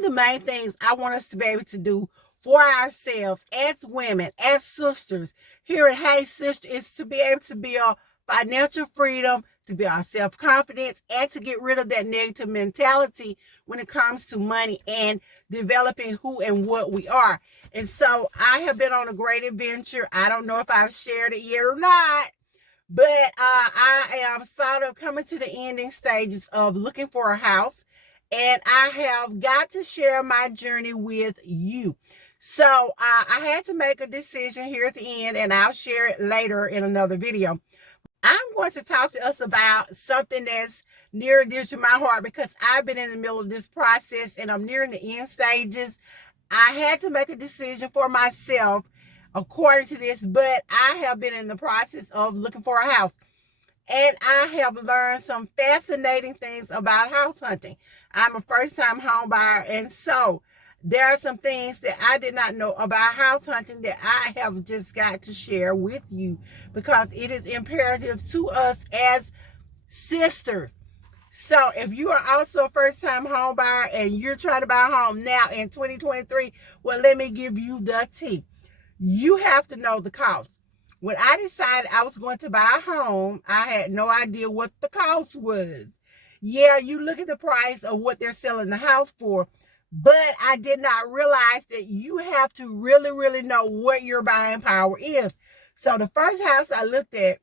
of the main things I want us to be able to do for ourselves as women, as sisters here at Hey Sister, is to be able to build financial freedom, to build our self-confidence, and to get rid of that negative mentality when it comes to money and developing who and what we are. And so I have been on a great adventure. I don't know if I've shared it yet or not, but I am sort of coming to the ending stages of looking for a house, and I have got to share my journey with you. So I had to make a decision here at the end, and I'll share it later in another video. I'm going to talk to us about something that's near and dear to my heart because I've been in the middle of this process and I'm nearing the end stages. I had to make a decision for myself according to this, but I have been in the process of looking for a house. And I have learned some fascinating things about house hunting. I'm a first-time home buyer, and so there are some things that I did not know about house hunting that I have just got to share with you because it is imperative to us as sisters. So if you are also a first-time home buyer and you're trying to buy a home now in 2023, well, let me give you the tea. You have to know the cost. When I decided I was going to buy a home, I had no idea what the cost was. Yeah, you look at the price of what they're selling the house for, but I did not realize that you have to really, really know what your buying power is. So the first house I looked at,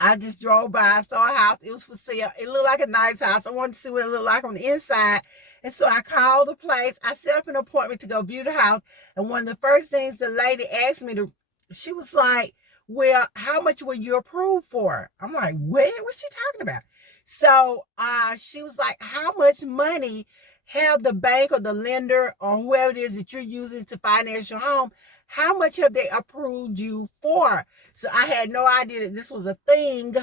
I just drove by, I saw a house, it was for sale. It looked like a nice house. I wanted to see what it looked like on the inside. And so I called the place. I set up an appointment to go view the house. And one of the first things the lady asked me to, she was like, well, how much were you approved for? I'm like, what? What's she talking about? So she was like, how much money have the bank or the lender or whoever it is that you're using to finance your home, how much have they approved you for? So I had no idea that this was a thing,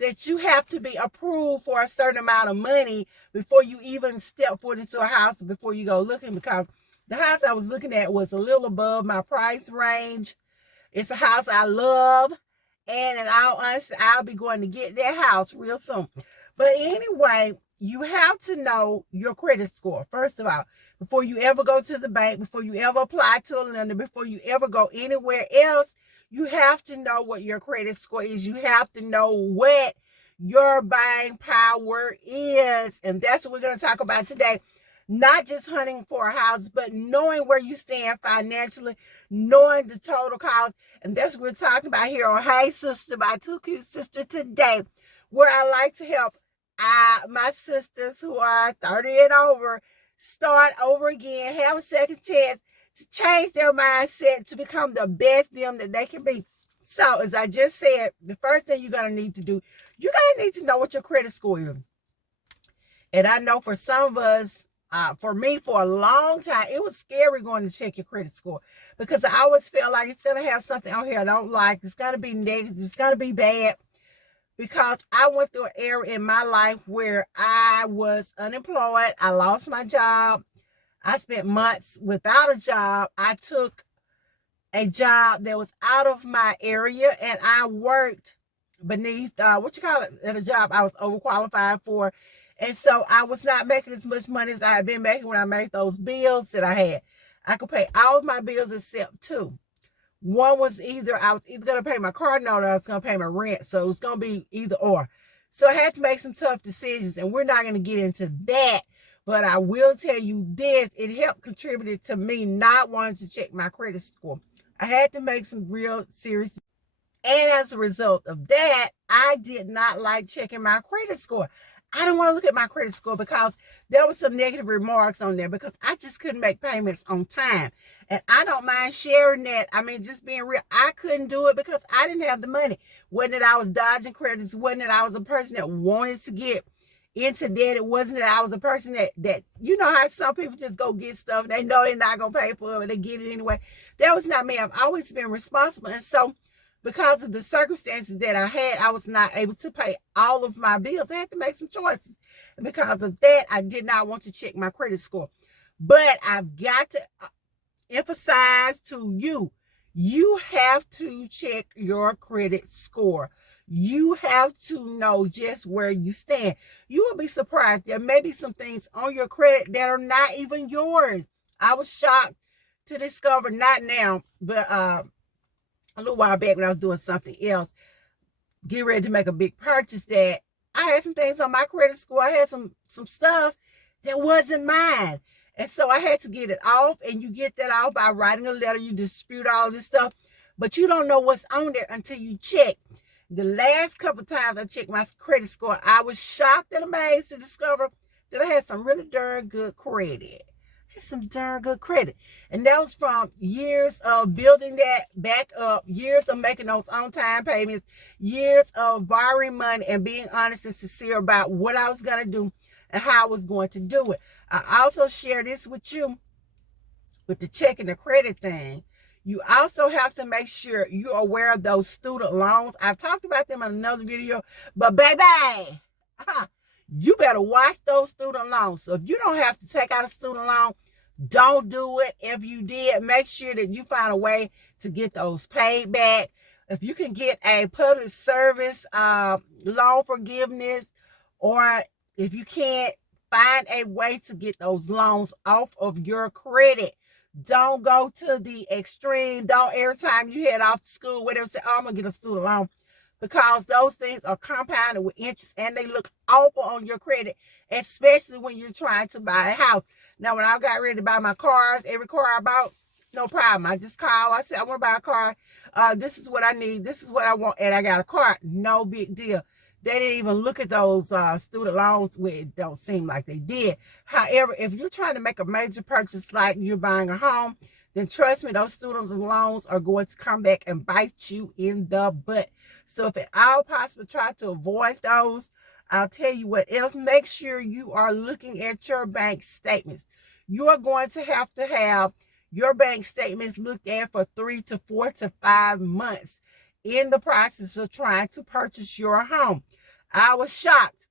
that you have to be approved for a certain amount of money before you even step foot into a house, before you go looking, because the house I was looking at was a little above my price range. It's a house I love, and in all honesty, I'll be going to get that house real soon. But anyway, you have to know your credit score, first of all, before you ever go to the bank, before you ever apply to a lender, before you ever go anywhere else. You have to know what your credit score is. You have to know what your buying power is. And that's what we're going to talk about today. Not just hunting for a house, but knowing where you stand financially, knowing the total cost. And that's what we're talking about here on Hey Sister by Too Cute Sister today, where I like to help my sisters who are 30 and over start over again, have a second chance to change their mindset to become the best them that they can be. So as I just said, the first thing you're going to need to do, you're going to need to know what your credit score is. And I know for some of us, for me, for a long time, it was scary going to check your credit score because I always felt like it's going to have something on here I don't like. It's going to be negative. It's going to be bad. Because I went through an era in my life where I was unemployed. I lost my job. I spent months without a job. I took a job that was out of my area, and I worked beneath, at a job I was overqualified for. And so I was not making as much money as I had been making when I made those bills that I had. I could pay all of my bills except two. One was I was either going to pay my car note or I was going to pay my rent. So it was going to be either or. So I had to make some tough decisions, and we're not going to get into that. But I will tell you this, it helped contribute to me not wanting to check my credit score. I had to make some real serious, and as a result of that, I did not like checking my credit score. I didn't want to look at my credit score because there was some negative remarks on there because I just couldn't make payments on time. And I don't mind sharing that. I mean, just being real, I couldn't do it because I didn't have the money. Wasn't that I was dodging credits. Wasn't that I was a person that wanted to get into debt. It wasn't that I was a person that you know how some people just go get stuff. They know they're not going to pay for it, but they get it anyway. That was not me. I've always been responsible. And so because of the circumstances that I had, I was not able to pay all of my bills. I had to make some choices. And because of that, I did not want to check my credit score. But I've got to emphasize to you, you have to check your credit score. You have to know just where you stand. You will be surprised. There may be some things on your credit that are not even yours. I was shocked to discover, not now, but a little while back when I was doing something else, get ready to make a big purchase, that I had some things on my credit score. I had some stuff that wasn't mine. And so I had to get it off. And you get that off by writing a letter. You dispute all this stuff. But you don't know what's on there until you check. The last couple times I checked my credit score, I was shocked and amazed to discover that I had some really darn good credit. Some darn good credit. And that was from years of building that back up, years of making those on-time payments, years of borrowing money and being honest and sincere about what I was going to do and how I was going to do it. I also share this with you with the check and the credit thing. You also have to make sure you're aware of those student loans. I've talked about them in another video, but baby, you better watch those student loans. So if you don't have to take out a student loan, don't do it. If you did, make sure that you find a way to get those paid back. If you can get a public service loan forgiveness, or if you can't, find a way to get those loans off of your credit. Don't go to the extreme. Don't every time you head off to school, whatever, say, oh, I'm going to get a student loan. Because those things are compounded with interest and they look awful on your credit, especially when you're trying to buy a house. Now, when I got ready to buy my cars, every car I bought, no problem. I just called. I said, I want to buy a car. This is what I need. This is what I want. And I got a car. No big deal. They didn't even look at those student loans. Well, it don't seem like they did. However, if you're trying to make a major purchase like you're buying a home, then trust me, those student loans are going to come back and bite you in the butt. So if at all possible, try to avoid those. I'll tell you what else. Make sure you are looking at your bank statements. You are going to have your bank statements looked at for 3 to 4 to 5 months in the process of trying to purchase your home. I was shocked.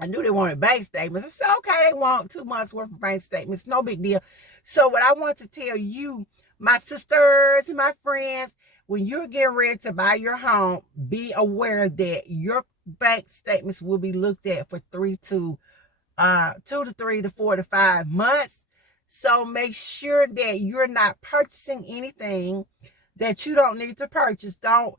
I knew they wanted bank statements. I said, okay, they want 2 months worth of bank statements. No big deal. So what I want to tell you, my sisters and my friends, when you're getting ready to buy your home, be aware that your bank statements will be looked at for 2 to 3 to 4 to 5 months. So make sure that you're not purchasing anything that you don't need to purchase. Don't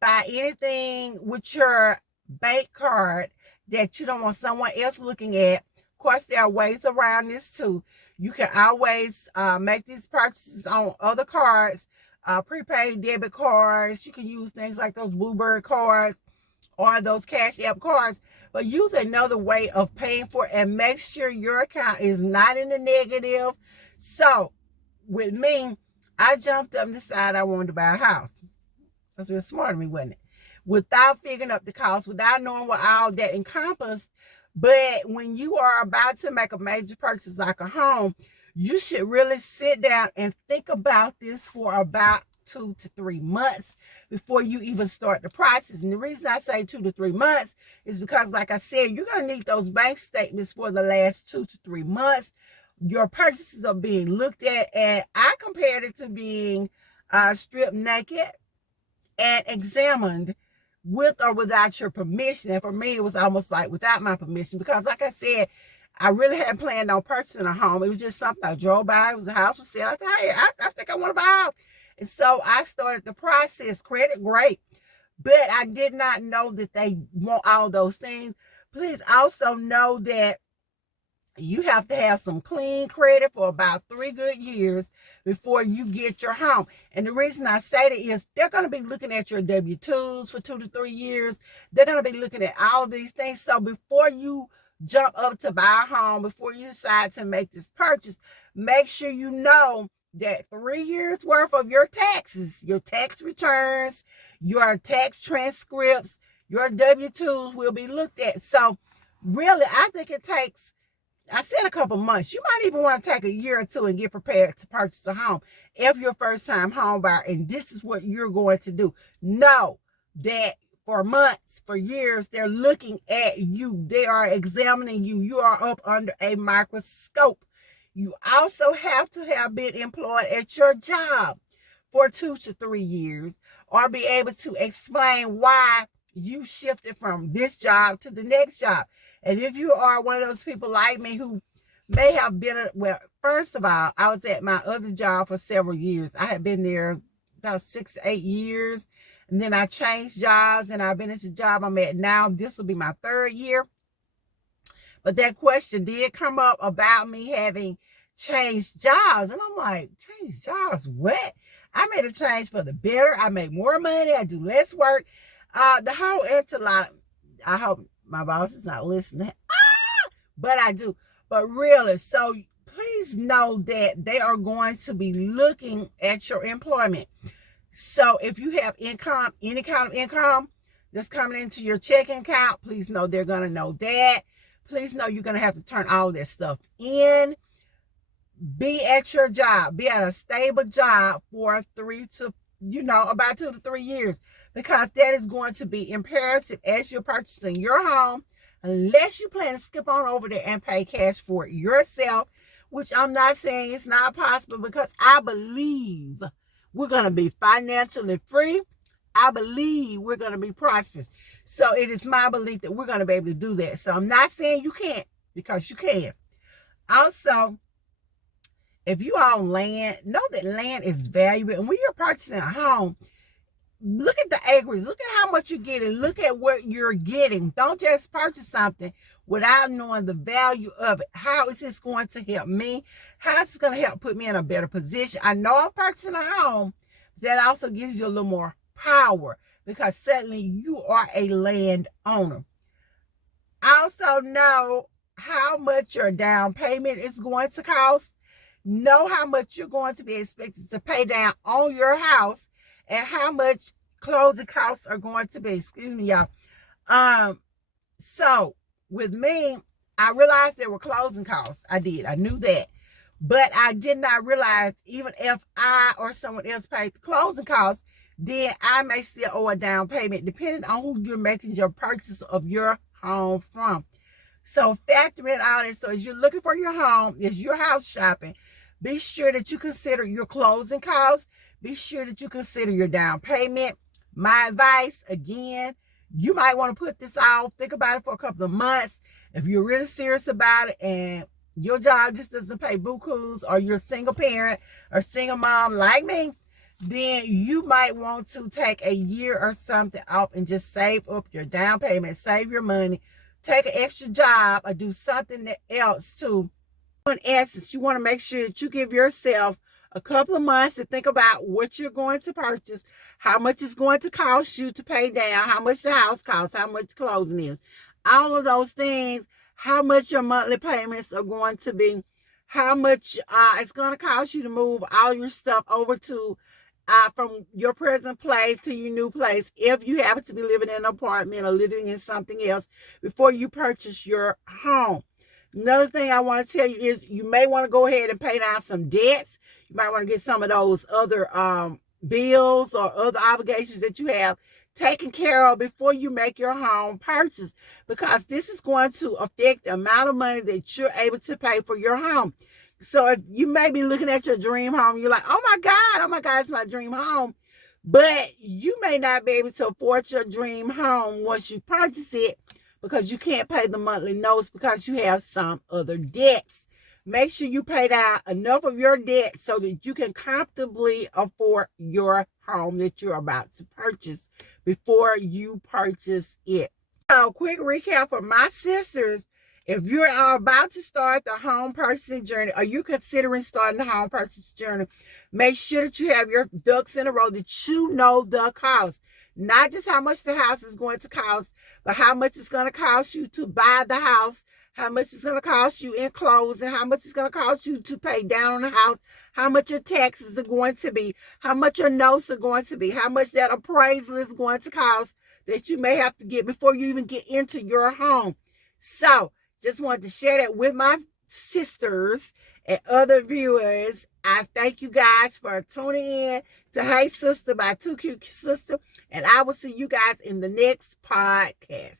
buy anything with your bank card that you don't want someone else looking at. Of course, there are ways around this too. You can always make these purchases on other cards, prepaid debit cards. You can use things like those Bluebird cards or those Cash App cards, but use another way of paying for it and make sure your account is not in the negative. So with me, I jumped up and decided I wanted to buy a house. That's real smart of me, wasn't it? Without figuring up the cost, without knowing what all that encompassed. But when you are about to make a major purchase like a home, you should really sit down and think about this for about 2 to 3 months before you even start the process. And the reason I say 2 to 3 months is because, like I said, you're going to need those bank statements for the last 2 to 3 months. Your purchases are being looked at, and I compared it to being stripped naked and examined with or without your permission. And for me, it was almost like without my permission, because like I said, I really hadn't planned on purchasing a home. It was just something I drove by. It was a house for sale. I said, hey, I think I want to buy a house. And so I started the process. Credit, great. But I did not know that they want all those things. Please also know that you have to have some clean credit for about 3 good years before you get your home. And the reason I say that is they're going to be looking at your W-2s for 2 to 3 years. They're going to be looking at all these things. So before you jump up to buy a home, before you decide to make this purchase, make sure you know that 3 years worth of your taxes, your tax returns, your tax transcripts, your W-2s will be looked at. So really, I think it takes, I said a couple months. You might even want to take a year or 2 and get prepared to purchase a home if you're a first-time home buyer and this is what you're going to do. Know that for months, for years, they're looking at you. They are examining you. You are up under a microscope. You also have to have been employed at your job for 2 to 3 years, or be able to explain why you shifted from this job to the next job. And if you are one of those people like me who may have been, well, first of all, I was at my other job for several years. I had been there about 6 to 8 years. And then I changed jobs, and I've been at the job I'm at now. This will be my 3rd year. But that question did come up about me having changed jobs. And I'm like, change jobs? What? I made a change for the better. I make more money. I do less work. The whole enchilada, I hope my boss is not listening. But I do. But really, so please know that they are going to be looking at your employment. So if you have income, any kind of income that's coming into your checking account, please know they're going to know that. Please know you're going to have to turn all this stuff in. Be at your job. Be at a stable job for about 2 to 3 years, because that is going to be imperative as you're purchasing your home, unless you plan to skip on over there and pay cash for it yourself, which I'm not saying it's not possible, because I believe we're going to be financially free. I believe we're going to be prosperous. So it is my belief that we're going to be able to do that. So I'm not saying you can't, because you can. Also, if you own land, know that land is valuable. And when you're purchasing a home, look at the acreage. Look at how much you're getting. Look at what you're getting. Don't just purchase something without knowing the value of it. How is this going to help me? How is this going to help put me in a better position? I know I'm purchasing a home. That also gives you a little more power, because suddenly you are a landowner. Also know how much your down payment is going to cost. Know how much you're going to be expected to pay down on your house, and how much closing costs are going to be. Excuse me, y'all. So with me, I realized there were closing costs. I did. I knew that. But I did not realize, even if I or someone else paid the closing costs, then I may still owe a down payment, depending on who you're making your purchase of your home from. So factor in all this. So as you're looking for your home, as you're house shopping, be sure that you consider your closing costs. Be sure that you consider your down payment. My advice, again, you might want to put this off. Think about it for a couple of months. If you're really serious about it and your job just doesn't pay bukus, or you're a single parent or single mom like me, then you might want to take a year or something off and just save up your down payment, save your money, take an extra job, or do something else too. In essence, you want to make sure that you give yourself a couple of months to think about what you're going to purchase, how much it's going to cost you to pay down, how much the house costs, how much the closing is, all of those things, how much your monthly payments are going to be, how much it's going to cost you to move all your stuff over to from your present place to your new place, if you happen to be living in an apartment or living in something else, before you purchase your home. Another thing I want to tell you is you may want to go ahead and pay down some debts. You might want to get some of those other bills or other obligations that you have taken care of before you make your home purchase, because this is going to affect the amount of money that you're able to pay for your home. So if you may be looking at your dream home, you're like, oh my God, it's my dream home. But you may not be able to afford your dream home once you purchase it, because you can't pay the monthly notes because you have some other debts. Make sure you pay down enough of your debt so that you can comfortably afford your home that you're about to purchase before you purchase it. So, quick recap for my sisters. If you are about to start the home purchasing journey, or you're considering starting the home purchasing journey, make sure that you have your ducks in a row, that you know the cost. Not just how much the house is going to cost, but how much it's going to cost you to buy the house, how much it's going to cost you in closing, how much it's going to cost you to pay down on the house, how much your taxes are going to be, how much your notes are going to be, how much that appraisal is going to cost that you may have to get before you even get into your home. So, just wanted to share that with my sisters and other viewers. I thank you guys for tuning in to Hey Sister by 2 Cute Sister, and I will see you guys in the next podcast.